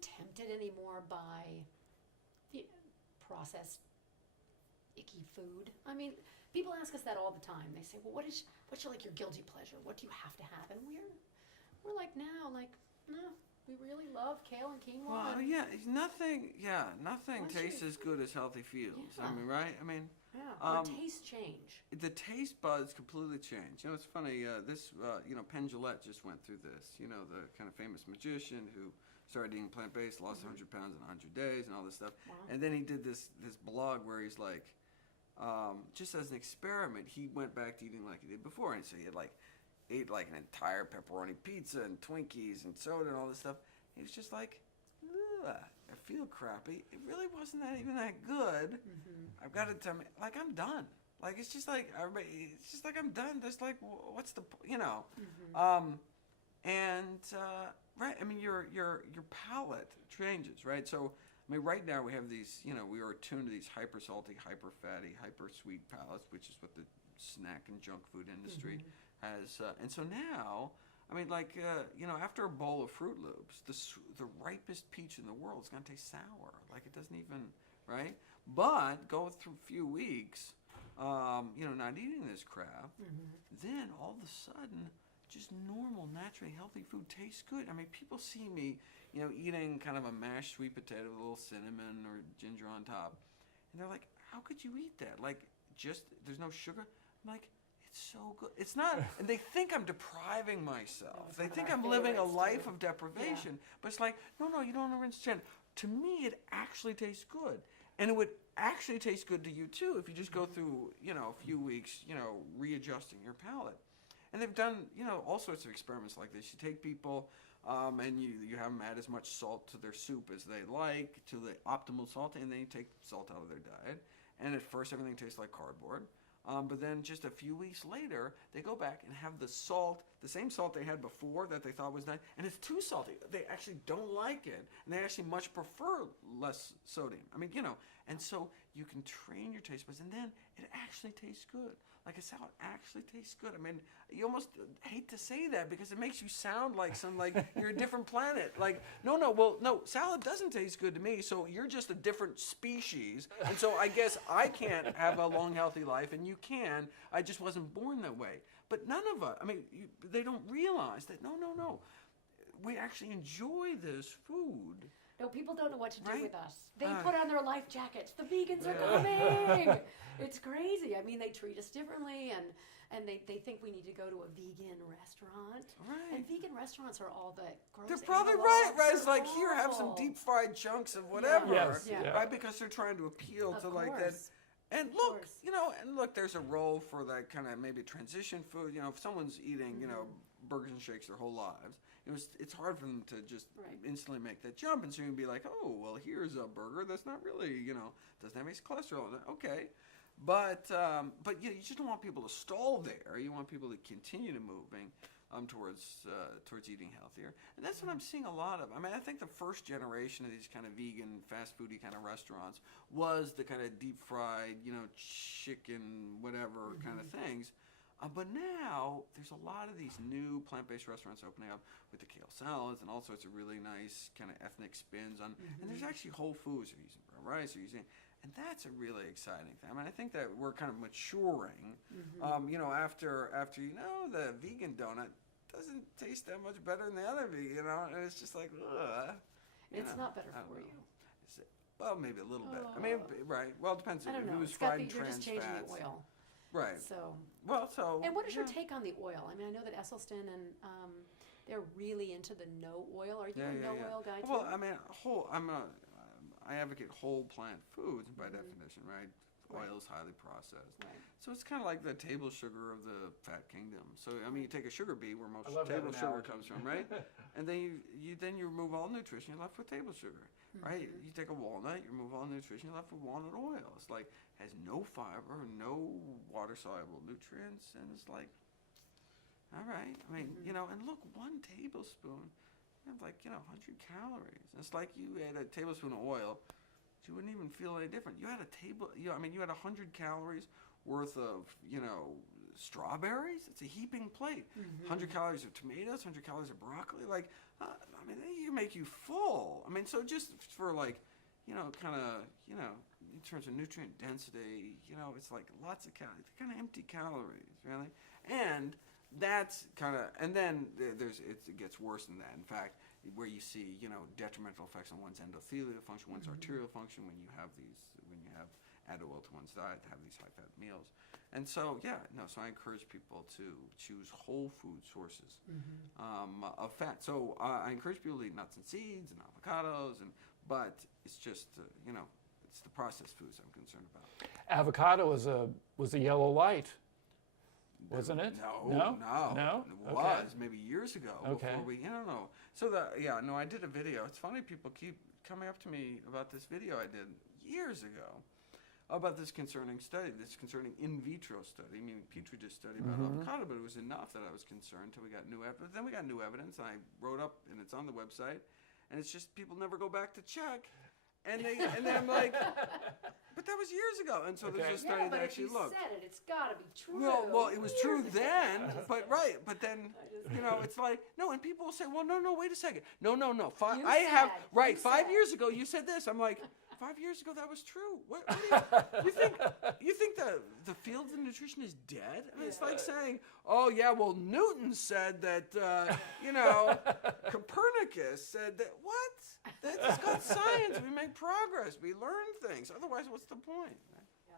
tempted anymore by the processed icky food? I mean, people ask us that all the time. They say, "Well, what's your, like, your guilty pleasure? What do you have to have?" And we're like, now, like, no, we really love kale and quinoa. Well, and, yeah, nothing What's tastes your- as good as healthy feels. Yeah. I mean, right? I mean, yeah, or taste change. the taste buds completely change. You know, it's funny. Penn Jillette just went through this. You know, the kind of famous magician who started eating plant-based, lost 100 pounds in 100 days, and all this stuff. Wow. And then he did this blog where he's like, just as an experiment, he went back to eating like he did before, and so he had ate like an entire pepperoni pizza and Twinkies and soda and all this stuff. He was just like, ugh, I feel crappy. It really wasn't even that good. Mm-hmm. I've got to tell me, like, I'm done. Like, it's just like I'm done. There's like, what's the, you know, Mm-hmm. right. I mean, your palate changes, right? So, I mean, right now we have these, you know, we are attuned to these hyper salty, hyper fatty, hyper sweet palates, which is what the snack and junk food industry has. And so now, I mean, like, after a bowl of Fruit Loops, the ripest peach in the world is going to taste sour. Like, it doesn't even, right? But go through a few weeks, not eating this crap, then all of a sudden, just normal, naturally healthy food tastes good. I mean, people see me, eating kind of a mashed sweet potato with a little cinnamon or ginger on top, and they're like, "How could you eat that? Like, there's no sugar?" I'm like, "It's so good." It's not, and they think I'm depriving myself. It's They one of think our I'm living a favorites, life too. of deprivation. But it's like, no, you don't understand. To me, it actually tastes good, and it would actually taste good to you too if you just go through, a few weeks, readjusting your palate. And they've done, all sorts of experiments like this. You take people, and you have them add as much salt to their soup as they like, to the optimal salt, and then you take salt out of their diet. And at first, everything tastes like cardboard. But then just a few weeks later, they go back and have the same salt they had before that they thought was nice, and it's too salty. They actually don't like it, and they actually much prefer less sodium. I mean, and so you can train your taste buds, and then it actually tastes good. Like a salad actually tastes good. I mean, you almost hate to say that because it makes you sound like you're a different planet. Like, no, salad doesn't taste good to me, so you're just a different species. And so I guess I can't have a long, healthy life, and you can. I just wasn't born that way. But none of us, I mean, they don't realize that, no. We actually enjoy this food. No, people don't know what to do Right? with us. They put on their life jackets. The vegans are coming. It's crazy. I mean, they treat us differently, and they think we need to go to a vegan restaurant. Right. And vegan restaurants are all the gross. They're probably analogs. right. It's They're like, here, have some awful. deep fried chunks of whatever. Yes, yeah. Right? Because they're trying to appeal Of to like that. course. And course. look, there's a role for that kind of maybe transition food. If someone's eating, burgers and shakes their whole lives, it's hard for them to just Right. instantly make that jump. And so you can be like, oh, well, here's a burger that's not really, doesn't have any cholesterol in it. Okay. But you just don't want people to stall there. You want people to continue to moving towards eating healthier. And that's what I'm seeing a lot of. I mean, I think the first generation of these kind of vegan, fast foody kind of restaurants was the kind of deep fried, chicken, whatever kind of things. But now there's a lot of these new plant-based restaurants opening up with the kale salads and all sorts of really nice kind of ethnic spins on. And there's actually Whole Foods are using brown rice, and that's a really exciting thing. I mean, I think that we're kind of maturing. After the vegan donut doesn't taste that much better than the other vegan, and it's just like, ugh. It's not better I don't for know. you. Well, maybe a little bit. I mean, right. Well, it depends I don't if know. it was It's got fried you're just trans changing fats. the oil. Right. So. Well, so. And what is your take on the oil? I mean, I know that Esselstyn and they're really into the no oil. Are you a no oil guy too? Well, I mean, I advocate whole plant foods by definition, right? Right. Oil is highly processed. Right. So it's kind of like the table sugar of the fat kingdom. So, I mean, you take a sugar beet where most I love that table sugar analogy. comes from, right? And then you remove all nutrition, you're left with table sugar, right? You take a walnut, you remove all nutrition, you're left with walnut oil. It's like, has no fiber, no water-soluble nutrients, and it's like, all right. I mean, and look, 1 tablespoon, you have like, 100 calories. It's like you had a tablespoon of oil, you wouldn't even feel any different. You had you had 100 calories worth of, strawberries. It's a heaping plate. 100 calories of tomatoes, 100 calories of broccoli. Like, I mean, they make you full. I mean, so just for like, kind of, in terms of nutrient density, it's like lots of calories, kind of empty calories, really. And that's kind of, and then it gets worse than that. In fact, where you see, detrimental effects on one's endothelial function, one's arterial function when you have add oil to one's diet, to have these high-fat meals. And so, so I encourage people to choose whole food sources of fat. So I encourage people to eat nuts and seeds and avocados, but it's just, it's the processed foods I'm concerned about. Avocado was a yellow light, wasn't it? No. It Okay. was maybe years ago. Okay. Before I don't know. So I did a video. It's funny, people keep coming up to me about this video I did years ago about this concerning study, this concerning in vitro study. I mean, Petri dish study about avocado, but it was enough that I was concerned until we got new evidence. Then we got new evidence, and I wrote up, and it's on the website, and it's just people never go back to check. And then I'm like, but that was years ago. And so there's a study that actually looked. If you said it, it's got to be true. Well, it was true then, but then, it's like, no, and people will say, well, no, wait a second. No. You 5 said. years ago you said this. I'm like, 5 years ago that was true. What do you think the field of nutrition is dead? I mean, it's like saying, oh yeah, well Newton said that, Copernicus said that. What? It's got science. We make progress. We learn things. Otherwise, what's the point?